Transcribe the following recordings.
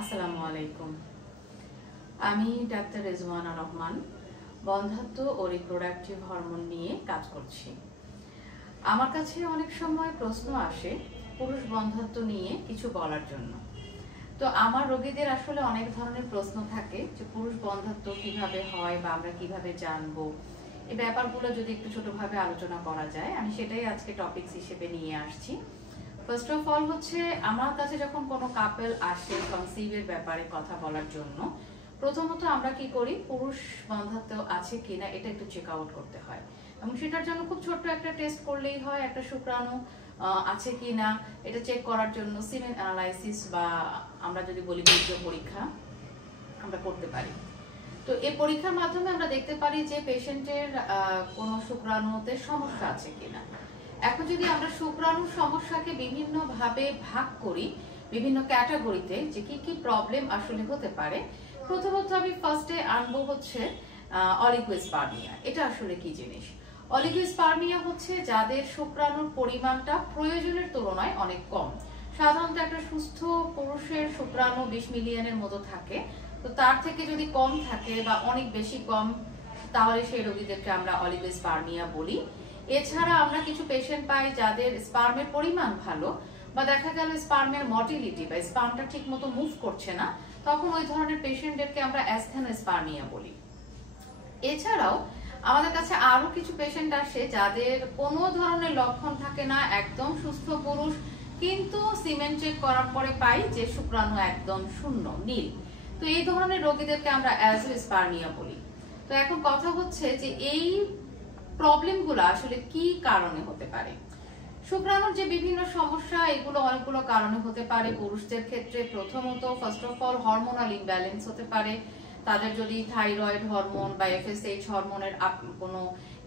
আসসালামু আলাইকুম। আমি ডাক্তার রেজওয়ানা রহমান, বন্ধ্যাত্ব ও রিপ্রোডাক্টিভ হরমোন নিয়ে কাজ করছি। আমার কাছে অনেক সময় প্রশ্ন আসে পুরুষ বন্ধ্যাত্ব নিয়ে কিছু বলার জন্য। তো আমার রোগীদের আসলে অনেক ধরনের প্রশ্ন থাকে যে পুরুষ বন্ধ্যাত্ব কিভাবে হয় বা আমরা কিভাবে জানবো, এই ব্যাপারগুলো যদি একটু ছোটভাবে আলোচনা করা যায়, আমি সেটাই আজকে টপিকস হিসেবে নিয়ে আসছি। ফার্স্ট অফ অল হচ্ছে, আমার কাছে যখন কোনো কাপল আসে কনসিভের ব্যাপারে কথা বলার জন্য, প্রথমত আমরা কি করি, পুরুষ বন্ধ্যাত্ব আছে কিনা এটা একটু চেক আউট করতে হয়। এবং সেটার জন্য খুব ছোট্ট একটা টেস্ট করলেই হয়, একটা শুক্রাণু আছে কিনা এটা চেক করার জন্য সিমেন অ্যানালাইসিস বা আমরা যদি বলি বীর্য পরীক্ষা আমরা করতে পারি। তো এই পরীক্ষার মাধ্যমে আমরা দেখতে পারি যে পেশেন্টের কোনো শুক্রাণুতে সমস্যা আছে কিনা। এখন যদি আমরা শুক্রাণুর সমস্যাকে বিভিন্ন ভাবে ভাগ করি, বিভিন্ন ক্যাটাগরিতে, যে কি কি প্রবলেম আসলে হতে পারে, প্রথমত আমি ফার্স্টে আনবো হচ্ছে অলিগোস্পার্মিয়া। এটা আসলে কি জিনিস? অলিগোস্পার্মিয়া হচ্ছে যাদের শুক্রাণুর পরিমাণটা প্রয়োজনের তুলনায় অনেক কম। সাধারণত একটা সুস্থ পুরুষের শুক্রাণু 20 মিলিয়নের মতো থাকে, তো তার থেকে যদি কম থাকে বা অনেক বেশি কম, তাহলে সেই রোগীদেরকে আমরা অলিগোস্পার্মিয়া বলি। এছাড়া আমরা কিছু পেশেন্ট পাই যাদের স্পার্মের পরিমাণ ভালো, বা দেখা গেল স্পার্মের মর্টিলিটি বা স্পার্মটা ঠিক মতো মুভ করছে না, তখন ওই ধরনের পেশেন্টদেরকে আমরা অ্যাসথেনোস্পার্মিয়া বলি। এছাড়াও আমাদের কাছে আরো কিছু পেশেন্ট আসে যাদের কোনো ধরনের লক্ষণ থাকে না, একদম সুস্থ পুরুষ, কিন্তু সিমেন্ট চেক করার পরে পাই যে শুক্রাণু একদম শূন্য, নীল। তো এই ধরনের রোগীদেরকে আমরা অ্যাজোস্পার্মিয়া বলি। তো এখন কথা হচ্ছে যে এই প্রবলেমগুলো আসলে কি কারণে হতে পারে। শুক্রাণুর যে বিভিন্ন সমস্যা, এগুলো অনেকগুলো কারণে হতে পারে। পুরুষদের ক্ষেত্রে প্রথমত first of all hormonal imbalance হতে পারে। তাদের যদি থাইরয়েড হরমোন বা এফএসএইচ হরমোনের কোনো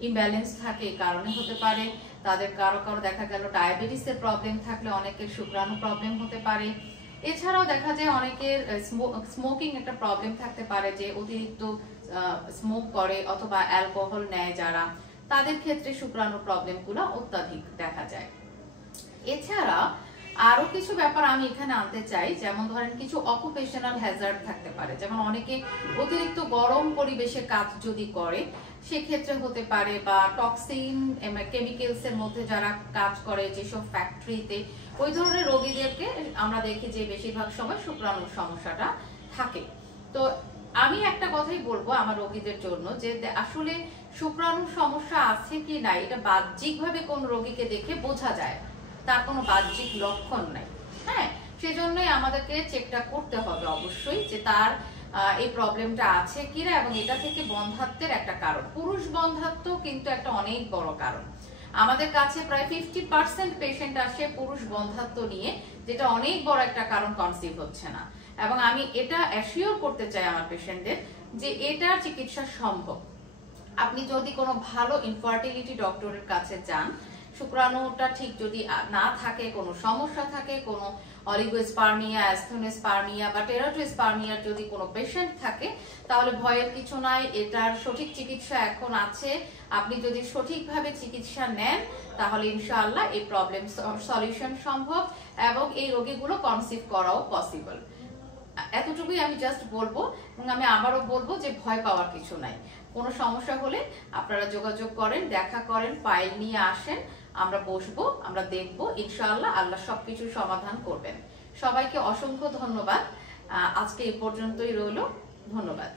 ইমব্যালেন্স থাকে, এই কারণে হতে পারে। তাদের কারো কারো দেখা গেল ডায়াবেটিসের প্রবলেম থাকলে অনেকের শুক্রাণু প্রবলেম হতে পারে। এছাড়াও দেখা যায় অনেকের স্মোকিং একটা প্রবলেম থাকতে পারে, যে অতিরিক্ত স্মোক করে অথবা অ্যালকোহল নেয় যারা, তাদের ক্ষেত্রে শুক্রাণুর প্রবলেমগুলো অত্যাধিক দেখা যায়। এছাড়া আরো কিছু ব্যাপার আমি এখানে আনতে চাই, যেমন ধরেন কিছু অকুপেশনাল হ্যাজার্ড থাকতে পারে, যেমন অনেকে অতিরিক্ত গরম পরিবেশে কাজ যদি করে সেক্ষেত্রে হতে পারে, বা টক্সিন কেমিক্যালস এর মধ্যে যারা কাজ করে যেসব ফ্যাক্টরিতে, ওই ধরনের রোগীদেরকে আমরা দেখি যে বেশিরভাগ সময় শুক্রাণুর সমস্যাটা থাকে। তো আমি একটা কথাই বলবো আমার রোগীদের জন্য, যে আসলে শুক্রাণুর সমস্যা আছে কি না এটা বাহ্যিকভাবে কোন রোগীকে দেখে বোঝা যায়, তার কোনো বাহ্যিক লক্ষণ নাই। হ্যাঁ, সেজন্যই আমাদেরকে চেকটা করতে হবে অবশ্যই, যে তার এই প্রবলেমটা আছে কিনা, এবং এটা থেকে বন্ধ্যাত্বের একটা কারণ। পুরুষ বন্ধ্যাত্ব কিন্তু একটা অনেক বড় কারণ। আমাদের কাছে প্রায় 50% পেশেন্ট আসে পুরুষ বন্ধ্যাত্ব নিয়ে, যেটা অনেক বড় একটা কারণ কনসিভ হচ্ছে না। এবং আমি এটা অ্যাসিওর করতে চাই আমার পেশেন্টদের যে এটার চিকিৎসা সম্ভব। আপনি যদি কোনো ভালো ইনফার্টিলিটি ডক্টরের কাছে যান, শুক্রাণুটা ঠিক যদি না থাকে, কোনো সমস্যা থাকে, কোনো অলিগোস্পার্মিয়া, অ্যাসথেনোস্পার্মিয়া বা টেরাটোস্পার্মিয়ার যদি কোনো পেশেন্ট থাকে, তাহলে ভয়ের কিছু নাই। এটার সঠিক চিকিৎসা এখন আছে। আপনি যদি সঠিকভাবে চিকিৎসা নেন, তাহলে ইনশাআল্লাহ এই প্রবলেম সলিউশন সম্ভব, এবং এই রোগীগুলো কনসিভ করাও পসিবল। এতটুকুই আমি জাস্ট বলবো। এবং আমি আবারও বলবো যে ভয় পাওয়ার কিছু নাই। কোনো সমস্যা হলে আপনারা যোগাযোগ করেন, দেখা করেন, ফাইল নিয়ে আসেন, আমরা বসবো, আমরা দেখবো, ইনশাআল্লাহ আল্লাহ সবকিছু সমাধান করবেন। সবাইকে অসংখ্য ধন্যবাদ। আজকে এই পর্যন্তই রইল। ধন্যবাদ।